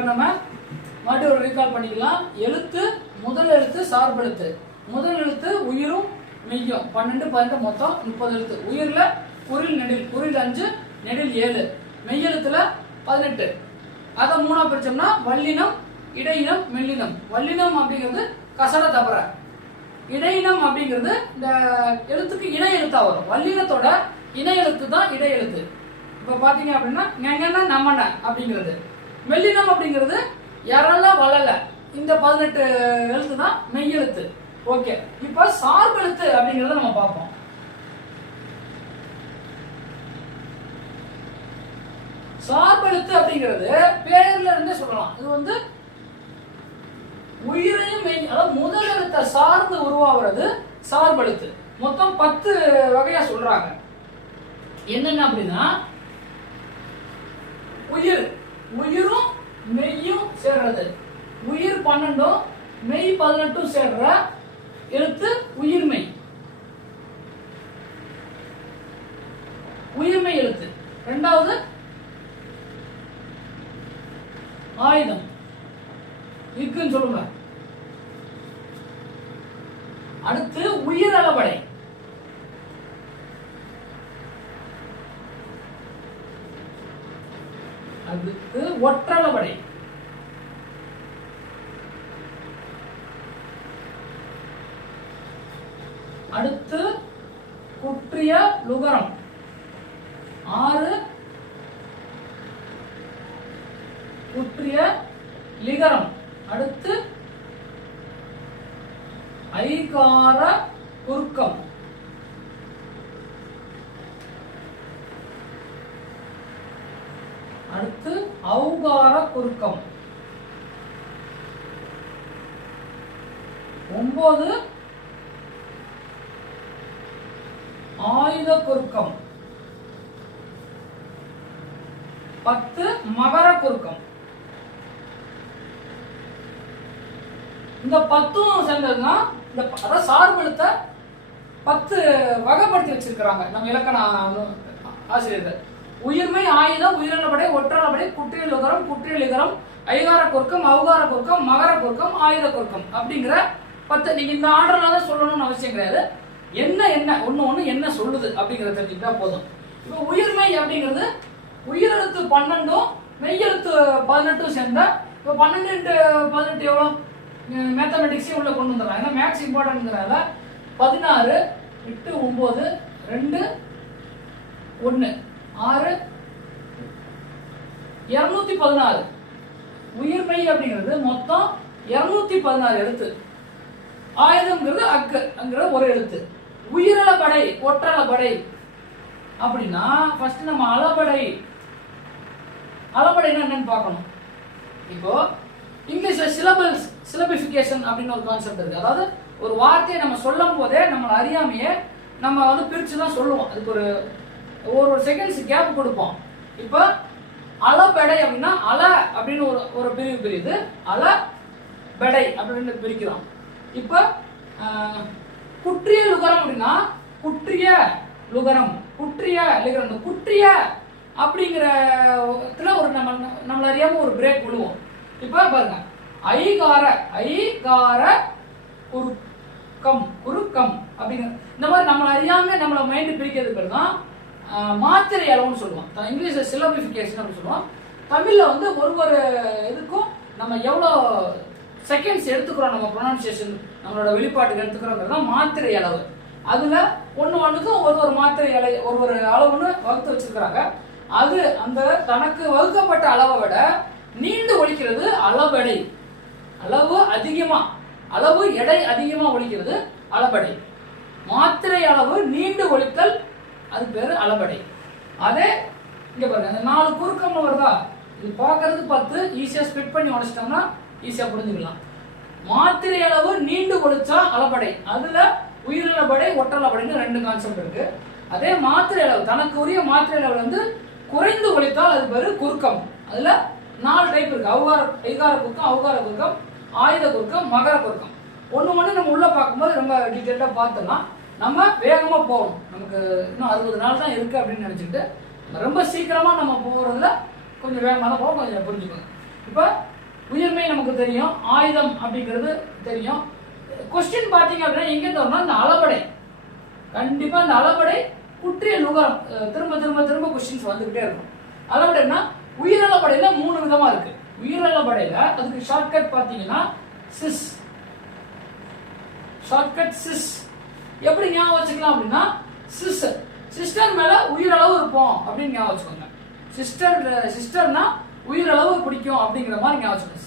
இப்போ நம்ம மறுபடியும் ஒரு ரீகால் பண்ணிக்கலாம். எழுத்து, முதல் எழுத்து சார்பெழுத்து. முதல் எழுத்து உயிரும் மெய்யும் 12 12 மொத்தம் 30 எழுத்து. உயிரில் குறில் நெடில், குறில் 5 நெடில் 7, மெய்யெழுத்துல 18. அதை மூணா பிரிச்சோம்னா வல்லினம், இடையினம், மெல்லினம். வல்லினம் அப்படிங்கிறது கசட தபர, இடையினம் அப்படிங்கிறது இந்த எழுத்துக்கு இணை எழுத்தா வரும். வல்லினத்தோட இணை எழுத்து தான் இடை எழுத்து. இப்ப பாத்தீங்க அப்படின்னா ஞெஞன நமன அப்படிங்கிறது. மெல்லினம் அப்படிங்கிறது எரல வளல, இந்த 18 எழுத்து தான் மெய்யெழுத்து. ஓகே, இப்ப சார்பெழுத்து அப்படிங்கறத நம்ம பார்ப்போம். சார்பெழுத்து அப்படிங்கிறது பேர்ல இருந்தே சொல்லலாம். இது வந்து உயிரையும் மெய், அதாவது முதல் எழுத்தை சார்ந்து உருவாகிறது சார்பெழுத்து. மொத்தம் 10 வகையா சொல்றாங்க. என்னென்ன அப்படின்னா உயிர், உயிரும் மெய்யும் சேர்றது. உயிர் 12 மெய் 18 சேர்ற எழுத்து உயிர்மெய், உயிர்மெய் எழுத்து. இரண்டாவது ஆயுதம், இருக்குன்னு சொல்லுங்க. அடுத்து உயிர் அளபடை, அடுத்து ஒற்றளபடை, அடுத்து குற்றிய லுகரம் 6, குற்றிய லிகரம். அடுத்து ஐகார குறுக்கம், அடுத்து ஔகார குறுக்கம். 9 ஆயுத குறுக்கம். 10 மகர குறுக்கம். இந்த 10 சேர்ந்ததுன்னா இந்த அதாவது சார்பெழுத்த 10 வகைப்படுத்தி வச்சிருக்கிறாங்க நம்ம இலக்கண ஆசிரியர்கள். உயிர்மை, ஆயுதம், உயிரிழப்படை, ஒற்றளபடை, குற்றியல் உகரம், குற்றியல் இகரம், ஐகார குறுக்கம், ஔகார குறுக்கம், மகர குறுக்கம், ஆயுத குறுக்கம் அப்படிங்கிற 10. நீங்க இந்த ஆர்டர்ல தான் சொல்லணும்னு அவசியம் கிடையாது. என்ன என்ன ஒண்ணு என்ன சொல்லுது அப்படிங்கறத தெரிஞ்சுக்கிட்டா போதும். இப்போ உயிர்மை அப்படிங்கிறது உயிரெழுத்து 12 மெய்யெழுத்து 18 சேர்ந்த. இப்போ 12 × 18 எவ்வளோ? மேத்தமெட்டிக்ஸே உள்ள கொண்டு வந்துடலாம். ஏன்னா மேக்ஸ் இம்பார்ட்டன்ட்ங்கிறதால 16 8 9 2 1 6 216. உயிர்மெய் அப்படிங்கிறது மொத்தம் 216 எழுத்து. ஆயுதம்ங்கிறது அங்கிற ஒரு எழுத்து. உயிரளபடை, ஒற்றளபடை அப்படின்னா ஃபர்ஸ்ட் நம்ம அளபடை, அளபடைனா என்னன்னு பார்க்கணும். இப்போ இங்கிலீஷ்ல சிலபிஃபிகேஷன் அப்படின்னு ஒரு கான்செப்ட் இருக்கு. அதாவது ஒரு வார்த்தையை நம்ம சொல்லும் போதே நம்மளை அறியாமையே நம்ம வந்து பிரிச்சு தான் சொல்லுவோம். அதுக்கு ஒரு செகண்ட்ஸ் கேப் கொடுப்போம். இப்போ அளபடை அப்படின்னா அல அப்படின்னு ஒரு பிரிவு பிரியுது, அல பெடை அப்படின்னு பிரிக்கிறோம். இப்போ குற்றிய லுகரம் அப்படின்னா குற்றிய லுகரம், குற்றிய லிகரம். இந்த குற்றிய அப்படிங்கிற ஒரு நம்மள அறியாம ஒரு பிரேக் விழுவோம். இப்ப பாருங்க, ஐகார, ஐகார குறுக்கம், குறுக்கம் அப்படிங்கிற இந்த மாதிரி நம்மள அறியாம நம்மள மைண்ட் பிரிக்கிறது பேர் தான் மாத்திரை அளவுன்னு சொல்லுவோம். இங்கிலீஷ்ல சிலபிஃபிகேஷன் அப்படின்னு சொல்லுவோம். தமிழ்ல வந்து ஒரு இதுக்கும் நம்ம எவ்வளோ செகண்ட்ஸ் எடுத்துக்கிறோம், நம்ம ப்ரொனன்சியேஷன் நம்மளோட வெளிப்பாட்டுக்கு எடுத்துக்கிறோங்கிறது தான் மாத்திரை அளவு. அதுல ஒண்ணுக்கும் ஒரு மாத்திரை ஒரு அளவுன்னு வகுத்து வச்சிருக்கிறாங்க. அது அந்த தனக்கு வகுக்கப்பட்ட அளவை விட நீண்டு ஒலிக்கிறது அளபடை. அளவு அதிகமா, அளவு எடை அதிகமா ஒலிக்கிறது அளபடை. மாத்திரை அளவு நீண்டு ஒலித்தல் அது பேரு அளபடை. அதே இங்க பாருங்க, அந்த 4 குறுக்கம்னு வருதா, இது பார்க்கறது 10, ஈஸியா ஸ்பிட் பண்ணி உடைச்சிட்டோம்னா ஈஸியா புரிஞ்சுக்கலாம். மாத்திரை அளவு நீண்டு ஒலிச்சா அளபடை. அதுல உயிரிழபடை, ஒற்றளபடைன்னு 2 கான்செப்ட் இருக்கு. அதே மாத்திரை அளவு, தனக்கு உரிய மாத்திரை அளவு வந்து குறைந்து ஒலித்தால் அது பேரு குறுக்கம். அதுல 4 டைப் இருக்கு. ஐகார குறுக்கம், ஔகார குறுக்கம், ஆயுத குறுக்கம், மகர குறுக்கம். ஒண்ணு நம்ம உள்ள பார்க்கும்போது ரொம்ப டீட்டெயிலா பார்த்துலாம். நம்ம வேகமா போகணும், நமக்கு இன்னும் 60 நாள் தான் இருக்கு அப்படின்னு நினைச்சுட்டு ரொம்ப சீக்கிரமா நம்ம போறதுல கொஞ்சம் வேகமாக தான் போகும். கொஞ்சம் புரிஞ்சுக்கணும். இப்போ உயிர்மை நமக்கு தெரியும், ஆயுதம் அப்படிங்கிறது தெரியும். கொஸ்டின் பார்த்தீங்க அப்படின்னா எங்கே தரணும், இந்த அளபடை. கண்டிப்பாக இந்த அளபடை குற்றிய லுகரம் திரும்ப திரும்ப திரும்ப கொஸ்டின்ஸ் வந்துகிட்டே இருக்கும். அளபடைனா உயிரளபடையில 3 விதமா இருக்கு. உயிரளபடையில அதுக்கு ஷார்ட்கட் பார்த்தீங்கன்னா சிஸ். Shortcut sis. எப்படி ஞாபகம் வச்சுக்கலாம் அப்படின்னா, சிஸ்டர் மேல உயிரளவு இருப்போம் அப்படின்னு ஞாபகம் வச்சுக்கோங்க. சிஸ்டர்னா உயிரளவு பிடிக்கும் அப்படிங்கிற மாதிரி ஞாபகம் வச்சுக்கோங்க.